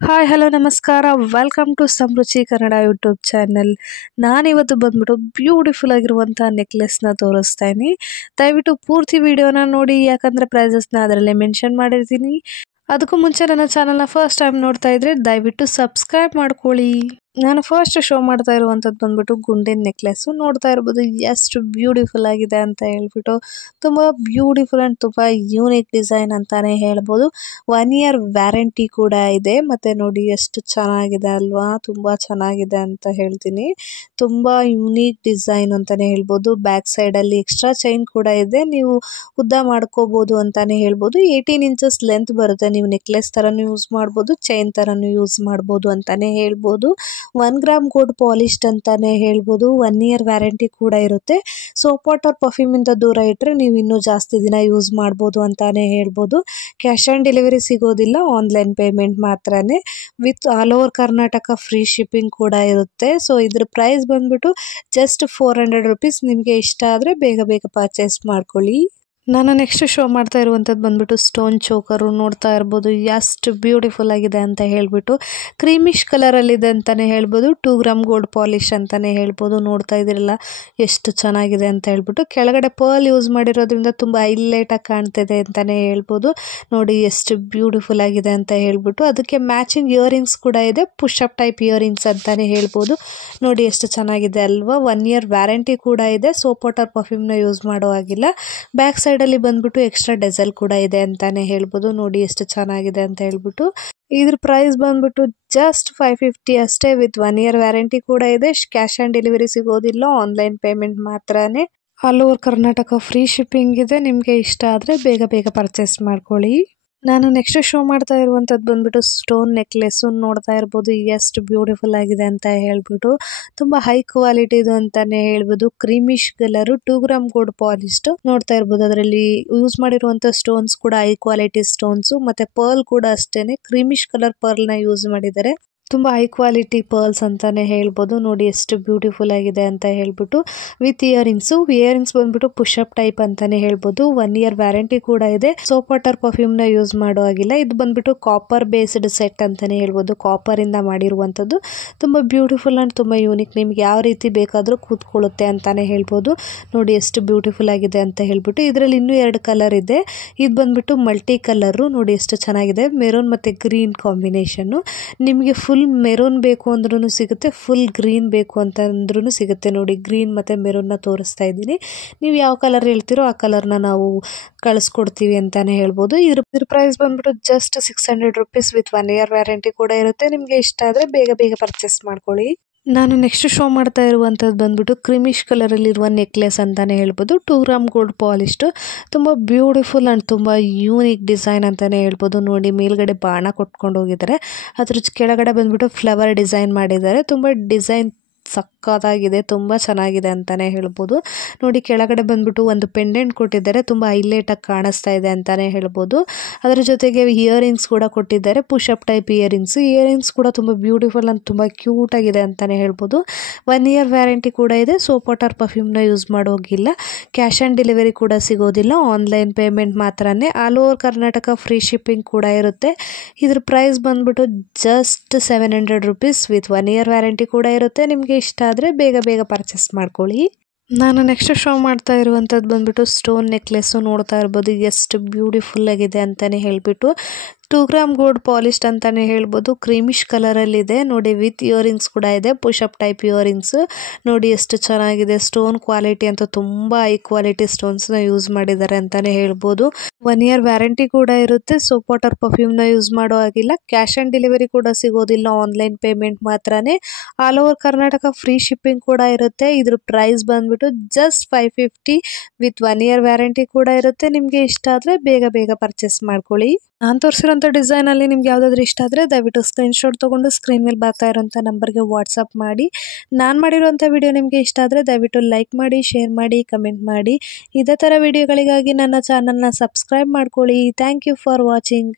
Hi hello ನಮಸ್ಕಾರ. Welcome to Samruchi Kannada YouTube channel. ನಾನಿವತ್ತು ಬಂದ್ಬಿಟ್ಟು ಬ್ಯೂಟಿಫುಲ್ ಆಗಿರುವಂಥ ನೆಕ್ಲೆಸ್ನ ತೋರಿಸ್ತಾ ಇದ್ದೀನಿ. ದಯವಿಟ್ಟು ಪೂರ್ತಿ ವಿಡಿಯೋನ ನೋಡಿ, ಯಾಕಂದರೆ ಪ್ರೈಸಸ್ನ ಅದರಲ್ಲೇ ಮೆನ್ಷನ್ ಮಾಡಿರ್ತೀನಿ. ಅದಕ್ಕೂ ಮುಂಚೆ ನನ್ನ ಚಾನಲ್ನ ಫಸ್ಟ್ ಟೈಮ್ ನೋಡ್ತಾ ಇದ್ರೆ ದಯವಿಟ್ಟು ಸಬ್ಸ್ಕ್ರೈಬ್ ಮಾಡ್ಕೊಳ್ಳಿ. ನಾನು ಫಸ್ಟ್ ಶೋ ಮಾಡ್ತಾ ಇರುವಂಥದ್ದು ಬಂದ್ಬಿಟ್ಟು ಗುಂಡಿನ ನೆಕ್ಲೆಸ್ಸು. ನೋಡ್ತಾ ಇರ್ಬೋದು ಎಷ್ಟು ಬ್ಯೂಟಿಫುಲ್ ಆಗಿದೆ ಅಂತ ಹೇಳ್ಬಿಟ್ಟು. ತುಂಬ ಬ್ಯೂಟಿಫುಲ್ ಆ್ಯಂಡ್ ತುಂಬ ಯೂನಿಕ್ ಡಿಸೈನ್ ಅಂತಾನೆ ಹೇಳ್ಬೋದು. 1 ಇಯರ್ ವ್ಯಾರಂಟಿ ಕೂಡ ಇದೆ. ಮತ್ತು ನೋಡಿ ಎಷ್ಟು ಚೆನ್ನಾಗಿದೆ ಅಲ್ವಾ, ತುಂಬ ಚೆನ್ನಾಗಿದೆ ಅಂತ ಹೇಳ್ತೀನಿ. ತುಂಬ ಯೂನಿಕ್ ಡಿಸೈನ್ ಅಂತಲೇ ಹೇಳ್ಬೋದು. ಬ್ಯಾಕ್ ಸೈಡಲ್ಲಿ ಎಕ್ಸ್ಟ್ರಾ ಚೈನ್ ಕೂಡ ಇದೆ, ನೀವು ಉದ್ದ ಮಾಡ್ಕೋಬೋದು ಅಂತಲೇ ಹೇಳ್ಬೋದು. 18 ಇಂಚಸ್ ಲೆಂತ್ ಬರುತ್ತೆ. ನೀವು ನೆಕ್ಲೆಸ್ ಥರನೂ ಯೂಸ್ ಮಾಡ್ಬೋದು, ಚೈನ್ ಥರನೂ ಯೂಸ್ ಮಾಡ್ಬೋದು ಅಂತಲೇ ಹೇಳ್ಬೋದು. 1 ಗ್ರಾಮ್ ಗೋಲ್ಡ್ ಪಾಲಿಶ್ಡ್ ಅಂತಾನೆ ಹೇಳ್ಬೋದು. 1 ಇಯರ್ ವ್ಯಾರಂಟಿ ಕೂಡ ಇರುತ್ತೆ. ಸೋಪ್ ವಾಟರ್ ಪರ್ಫ್ಯೂಮಿಂದ ದೂರ ಇಟ್ಟರೆ ನೀವು ಇನ್ನೂ ಜಾಸ್ತಿ ದಿನ ಯೂಸ್ ಮಾಡ್ಬೋದು ಅಂತಾನೆ ಹೇಳ್ಬೋದು. ಕ್ಯಾಶ್ ಆನ್ ಡೆಲಿವರಿ ಸಿಗೋದಿಲ್ಲ, ಆನ್ಲೈನ್ ಪೇಮೆಂಟ್ ಮಾತ್ರನೇ. With all over Karnataka free shipping ಕೂಡ ಇರುತ್ತೆ. ಸೊ ಇದ್ರ ಪ್ರೈಸ್ ಬಂದ್ಬಿಟ್ಟು ಜಸ್ಟ್ 400 ರುಪೀಸ್. ನಿಮಗೆ ಇಷ್ಟ ಆದರೆ ಬೇಗ ಬೇಗ ಪರ್ಚೇಸ್ ಮಾಡ್ಕೊಳ್ಳಿ. ನಾನು ನೆಕ್ಸ್ಟ್ ಶೋ ಮಾಡ್ತಾ ಇರುವಂಥದ್ದು ಬಂದ್ಬಿಟ್ಟು ಸ್ಟೋನ್ ಚೋಕರು. ನೋಡ್ತಾ ಇರ್ಬೋದು ಎಷ್ಟು ಬ್ಯೂಟಿಫುಲ್ ಆಗಿದೆ ಅಂತ ಹೇಳ್ಬಿಟ್ಟು. ಕ್ರೀಮಿಶ್ ಕಲರಲ್ಲಿದೆ ಅಂತಲೇ ಹೇಳ್ಬೋದು. 2 ಗ್ರಾಮ್ ಗೋಲ್ಡ್ ಪಾಲಿಶ್ ಅಂತಲೇ ಹೇಳ್ಬೋದು. ನೋಡ್ತಾ ಇದ್ದೀರಲ್ಲ ಎಷ್ಟು ಚೆನ್ನಾಗಿದೆ ಅಂತ ಹೇಳ್ಬಿಟ್ಟು. ಕೆಳಗಡೆ ಪರ್ಲ್ ಯೂಸ್ ಮಾಡಿರೋದ್ರಿಂದ ತುಂಬ ಹೈಲೈಟಾಗಿ ಕಾಣ್ತಿದೆ ಅಂತಲೇ ಹೇಳ್ಬೋದು. ನೋಡಿ ಎಷ್ಟು ಬ್ಯೂಟಿಫುಲ್ ಆಗಿದೆ ಅಂತ ಹೇಳ್ಬಿಟ್ಟು. ಅದಕ್ಕೆ ಮ್ಯಾಚಿಂಗ್ ಇಯರಿಂಗ್ಸ್ ಕೂಡ ಇದೆ, ಪುಷಪ್ ಟೈಪ್ ಇಯರಿಂಗ್ಸ್ ಅಂತಲೇ ಹೇಳ್ಬೋದು. ನೋಡಿ ಎಷ್ಟು ಚೆನ್ನಾಗಿದೆ ಅಲ್ವಾ. 1 ಇಯರ್ ವ್ಯಾರಂಟಿ ಕೂಡ ಇದೆ. ಸೋಪ್ ವಾಟರ್ ಪರ್ಫ್ಯೂಮ್ನ ಯೂಸ್ ಮಾಡೋ ಆಗಿಲ್ಲ. ಬ್ಯಾಕ್ ಸೈಡಲ್ಲಿ ಬಂದ್ಬಿಟ್ಟು ಎಕ್ಸ್ಟ್ರಾ ಡೆಸಲ್ ಕೂಡ ಇದೆ ಅಂತಾನೆ ಹೇಳ್ಬೋದು. ನೋಡಿ ಎಷ್ಟು ಚೆನ್ನಾಗಿದೆ ಅಂತ ಹೇಳ್ಬಿಟ್ಟು. ಇದ್ರ ಪ್ರೈಸ್ ಬಂದ್ಬಿಟ್ಟು ಜಸ್ಟ್ 550 ಅಷ್ಟೇ. ವಿತ್ 1 ಇಯರ್ ವ್ಯಾರಂಟಿ ಕೂಡ ಇದೆ. ಕ್ಯಾಶ್ ಆನ್ ಡೆಲಿವರಿ ಸಿಗೋದಿಲ್ಲ, ಆನ್ಲೈನ್ ಪೇಮೆಂಟ್ ಮಾತ್ರನೇ. All over Karnataka free shipping ಇದೆ. ನಿಮಗೆ ಇಷ್ಟ ಆದರೆ ಬೇಗ ಬೇಗ ಪರ್ಚೇಸ್ ಮಾಡ್ಕೊಳ್ಳಿ. ನಾನು ನೆಕ್ಸ್ಟ್ ಶೋ ಮಾಡ್ತಾ ಇರುವಂಥದ್ದು ಬಂದ್ಬಿಟ್ಟು ಸ್ಟೋನ್ ನೆಕ್ಲೆಸ್ಸು. ನೋಡ್ತಾ ಇರ್ಬೋದು ಎಷ್ಟು ಬ್ಯೂಟಿಫುಲ್ ಆಗಿದೆ ಅಂತ ಹೇಳ್ಬಿಟ್ಟು. ತುಂಬ ಹೈ ಕ್ವಾಲಿಟಿದು ಅಂತಾನೆ ಹೇಳ್ಬೋದು. Creamish colour, 2 gram gold polished. ನೋಡ್ತಾ ಇರ್ಬೋದು ಅದರಲ್ಲಿ ಯೂಸ್ ಮಾಡಿರುವಂಥ ಸ್ಟೋನ್ಸ್ ಕೂಡ ಹೈ ಕ್ವಾಲಿಟಿ ಸ್ಟೋನ್ಸು. ಮತ್ತು ಪರ್ಲ್ ಕೂಡ ಅಷ್ಟೇನೆ ಕ್ರೀಮಿಶ್ ಕಲರ್ ಪರ್ಲ್ನ ಯೂಸ್ ಮಾಡಿದ್ದಾರೆ. ತುಂಬ ಹೈ ಕ್ವಾಲಿಟಿ ಪರ್ಲ್ಸ್ ಅಂತಾನೆ ಹೇಳ್ಬೋದು. ನೋಡಿ ಎಷ್ಟು ಬ್ಯೂಟಿಫುಲ್ ಆಗಿದೆ ಅಂತ ಹೇಳ್ಬಿಟ್ಟು. With earrings. ಇಯರಿಂಗ್ಸ್ ಬಂದ್ಬಿಟ್ಟು ಪುಷಪ್ ಟೈಪ್ ಅಂತಾನೆ ಹೇಳ್ಬೋದು. 1 ಇಯರ್ ವ್ಯಾರಂಟಿ ಕೂಡ ಇದೆ. ಸೋಪ್ ವಾಟರ್ ಪರ್ಫ್ಯೂಮ್ನ ಯೂಸ್ ಮಾಡೋ ಆಗಿಲ್ಲ. ಇದು ಬಂದ್ಬಿಟ್ಟು ಕಾಪರ್ ಬೇಸ್ಡ್ ಸೆಟ್ ಅಂತಾನೆ ಹೇಳ್ಬೋದು. ಕಾಪರ್ ಇಂದ ಮಾಡಿರುವಂಥದ್ದು. ತುಂಬ ಬ್ಯೂಟಿಫುಲ್ ಆ್ಯಂಡ್ ತುಂಬ ಯೂನಿಕ್. ನಿಮ್ಗೆ ಯಾವ ರೀತಿ ಬೇಕಾದರೂ ಕೂತ್ಕೊಳ್ಳುತ್ತೆ ಅಂತಾನೆ ಹೇಳ್ಬೋದು. ನೋಡಿ ಎಷ್ಟು ಬ್ಯೂಟಿಫುಲ್ ಆಗಿದೆ ಅಂತ ಹೇಳ್ಬಿಟ್ಟು. ಇದರಲ್ಲಿ ಇನ್ನೂ 2 ಕಲರ್ ಇದೆ. ಇದು ಬಂದ್ಬಿಟ್ಟು ಮಲ್ಟಿ ಕಲರು. ನೋಡಿ ಎಷ್ಟು ಚೆನ್ನಾಗಿದೆ. ಮೆರೂನ್ ಮತ್ತು ಗ್ರೀನ್ ಕಾಂಬಿನೇಷನ್ನು. ನಿಮಗೆ ಫುಲ್ ಮೆರೂನ್ ಬೇಕು ಅಂದ್ರೂ ಸಿಗುತ್ತೆ, ಫುಲ್ ಗ್ರೀನ್ ಬೇಕು ಅಂತಂದ್ರೂ ಸಿಗುತ್ತೆ. ನೋಡಿ ಗ್ರೀನ್ ಮತ್ತು ಮೆರೂನ್ನ ತೋರಿಸ್ತಾ ಇದ್ದೀನಿ. ನೀವು ಯಾವ ಕಲರ್ ಹೇಳ್ತೀರೋ ಆ ಕಲರ್ನ ನಾವು ಕಳಿಸ್ಕೊಡ್ತೀವಿ ಅಂತಾನೆ ಹೇಳ್ಬೋದು. ಇದ್ರ ಪ್ರೈಸ್ ಬಂದ್ಬಿಟ್ಟು just 600 rupees. With 1 year warranty ಕೂಡ ಇರುತ್ತೆ. ನಿಮಗೆ ಇಷ್ಟ ಆದರೆ ಬೇಗ ಬೇಗ ಪರ್ಚೇಸ್ ಮಾಡ್ಕೊಳ್ಳಿ. ನಾನು ನೆಕ್ಸ್ಟ್ ಶೋ ಮಾಡ್ತಾ ಇರುವಂಥದ್ದು ಬಂದ್ಬಿಟ್ಟು ಕ್ರಿಮಿಶ್ ಕಲರಲ್ಲಿರುವ ನೆಕ್ಲೆಸ್ ಅಂತಲೇ ಹೇಳ್ಬೋದು. 2 ಗ್ರಾಮ್ ಗೋಲ್ಡ್ ಪಾಲಿಶ್ಡು. ತುಂಬ ಬ್ಯೂಟಿಫುಲ್ ಆ್ಯಂಡ್ ತುಂಬ ಯೂನಿಕ್ ಡಿಸೈನ್ ಅಂತಲೇ ಹೇಳ್ಬೋದು. ನೋಡಿ ಮೇಲ್ಗಡೆ ಬಾಣ ಕೊಟ್ಕೊಂಡು ಹೋಗಿದ್ದಾರೆ. ಅದ್ರ ಕೆಳಗಡೆ ಬಂದ್ಬಿಟ್ಟು ಫ್ಲವರ್ ಡಿಸೈನ್ ಮಾಡಿದ್ದಾರೆ. ತುಂಬ ಡಿಸೈನ್ ಸಕ್ಕತ್ತಾಗಿದೆ, ತುಂಬ ಚೆನ್ನಾಗಿದೆ ಅಂತಲೇ ಹೇಳ್ಬೋದು. ನೋಡಿ ಕೆಳಗಡೆ ಬಂದ್ಬಿಟ್ಟು ಒಂದು ಪೆಂಡೆಂಟ್ ಕೊಟ್ಟಿದ್ದಾರೆ. ತುಂಬ ಹೈಲೈಟಾಗಿ ಕಾಣಿಸ್ತಾ ಇದೆ ಅಂತಲೇ ಹೇಳ್ಬೋದು. ಅದರ ಜೊತೆಗೆ ಇಯರಿಂಗ್ಸ್ ಕೂಡ ಕೊಟ್ಟಿದ್ದಾರೆ, ಪುಷಪ್ ಟೈಪ್ ಇಯರಿಂಗ್ಸ್. ಇಯರಿಂಗ್ಸ್ ಕೂಡ ತುಂಬ ಬ್ಯೂಟಿಫುಲ್ ಆ್ಯಂಡ್ ತುಂಬ ಕ್ಯೂಟಾಗಿದೆ ಅಂತಲೇ ಹೇಳ್ಬೋದು. 1 ಇಯರ್ ವ್ಯಾರಂಟಿ ಕೂಡ ಇದೆ. ಸೋಪ್ ವಾಟರ್ ಪರ್ಫ್ಯೂಮ್ನ ಯೂಸ್ ಮಾಡೋಗಿಲ್ಲ. ಕ್ಯಾಶ್ ಆನ್ ಡೆಲಿವರಿ ಕೂಡ ಸಿಗೋದಿಲ್ಲ, ಆನ್ಲೈನ್ ಪೇಮೆಂಟ್ ಮಾತ್ರನೇ. All over Karnataka free shipping ಕೂಡ ಇರುತ್ತೆ. ಇದ್ರ ಪ್ರೈಸ್ ಬಂದ್ಬಿಟ್ಟು just 700 rupees. With 1 year warranty ಕೂಡ ಇರುತ್ತೆ. ನಿಮಗೆ ಇಷ್ಟ ಆದರೆ ಬೇಗ ಬೇಗ ಪರ್ಚೇಸ್ ಮಾಡ್ಕೊಳ್ಳಿ. ನಾನು ನೆಕ್ಸ್ಟ್ ಶೋ ಮಾಡ್ತಾ ಇರುವಂಥದ್ದು ಬಂದ್ಬಿಟ್ಟು ಸ್ಟೋನ್ ನೆಕ್ಲೆಸ್ಸು. ನೋಡ್ತಾ ಇರ್ಬೋದು ಎಷ್ಟು ಬ್ಯೂಟಿಫುಲ್ ಆಗಿದೆ ಅಂತಲೇ ಹೇಳ್ಬಿಟ್ಟು. 2 ಗ್ರಾಮ್ ಗೋಲ್ಡ್ ಪಾಲಿಶ್ಡ್ ಅಂತಲೇ ಹೇಳ್ಬೋದು. ಕ್ರೀಮಿಶ್ ಕಲರಲ್ಲಿದೆ. ನೋಡಿ ವಿತ್ ಇಯರಿಂಗ್ಸ್ ಕೂಡ ಇದೆ, ಪುಷಪ್ ಟೈಪ್ ಇಯರಿಂಗ್ಸ್. ನೋಡಿ ಎಷ್ಟು ಚೆನ್ನಾಗಿದೆ. ಸ್ಟೋನ್ ಕ್ವಾಲಿಟಿ ಅಂತೂ ತುಂಬ ಹೈ ಕ್ವಾಲಿಟಿ ಸ್ಟೋನ್ಸ್ನ ಯೂಸ್ ಮಾಡಿದ್ದಾರೆ ಅಂತಲೇ ಹೇಳ್ಬೋದು. 1 ಇಯರ್ ವ್ಯಾರಂಟಿ ಕೂಡ ಇರುತ್ತೆ. ಸೋಪ್ ವಾಟರ್ ಪರ್ಫ್ಯೂಮ್ನ ಯೂಸ್ ಮಾಡೋ ಆಗಿಲ್ಲ. ಕ್ಯಾಶ್ ಆನ್ ಡೆಲಿವರಿ ಕೂಡ ಸಿಗೋದಿಲ್ಲ, ಆನ್ಲೈನ್ ಪೇಮೆಂಟ್ ಮಾತ್ರನೇ. All over Karnataka free shipping ಕೂಡ ಇರುತ್ತೆ. ಇದ್ರ ಪ್ರೈಸ್ ಬಂದ್ಬಿಟ್ಟು ಜಸ್ಟ್ 550. ವಿತ್ 1 ಇಯರ್ ವ್ಯಾರಂಟಿ ಕೂಡ ಇರುತ್ತೆ. ನಿಮಗೆ ಇಷ್ಟ ಆದರೆ ಬೇಗ ಬೇಗ ಪರ್ಚೇಸ್ ಮಾಡ್ಕೊಳ್ಳಿ. ನಾನು ತೋರಿಸಿರೋಂಥ ಡಿಸೈನಲ್ಲಿ ನಿಮ್ಗೆ ಯಾವುದಾದ್ರೂ ಇಷ್ಟ ಆದರೆ ದಯವಿಟ್ಟು ಸ್ಕ್ರೀನ್ಶಾಟ್ ತೊಗೊಂಡು ಸ್ಕ್ರೀನ್ ಮೇಲೆ ಬರ್ತಾ ಇರೋಂಥ ನಂಬರ್ಗೆ ವಾಟ್ಸಪ್ ಮಾಡಿ. ನಾನು ಮಾಡಿರೋಂಥ ವಿಡಿಯೋ ನಿಮಗೆ ಇಷ್ಟ ಆದರೆ ದಯವಿಟ್ಟು ಲೈಕ್ ಮಾಡಿ, ಶೇರ್ ಮಾಡಿ, ಕಮೆಂಟ್ ಮಾಡಿ. ಇದೇ ಥರ ವಿಡಿಯೋಗಳಿಗಾಗಿ ನನ್ನ ಚಾನಲ್ನ ಸಬ್ಸ್ಕ್ರೈಬ್ ಮಾಡ್ಕೊಳ್ಳಿ. Thank you for watching.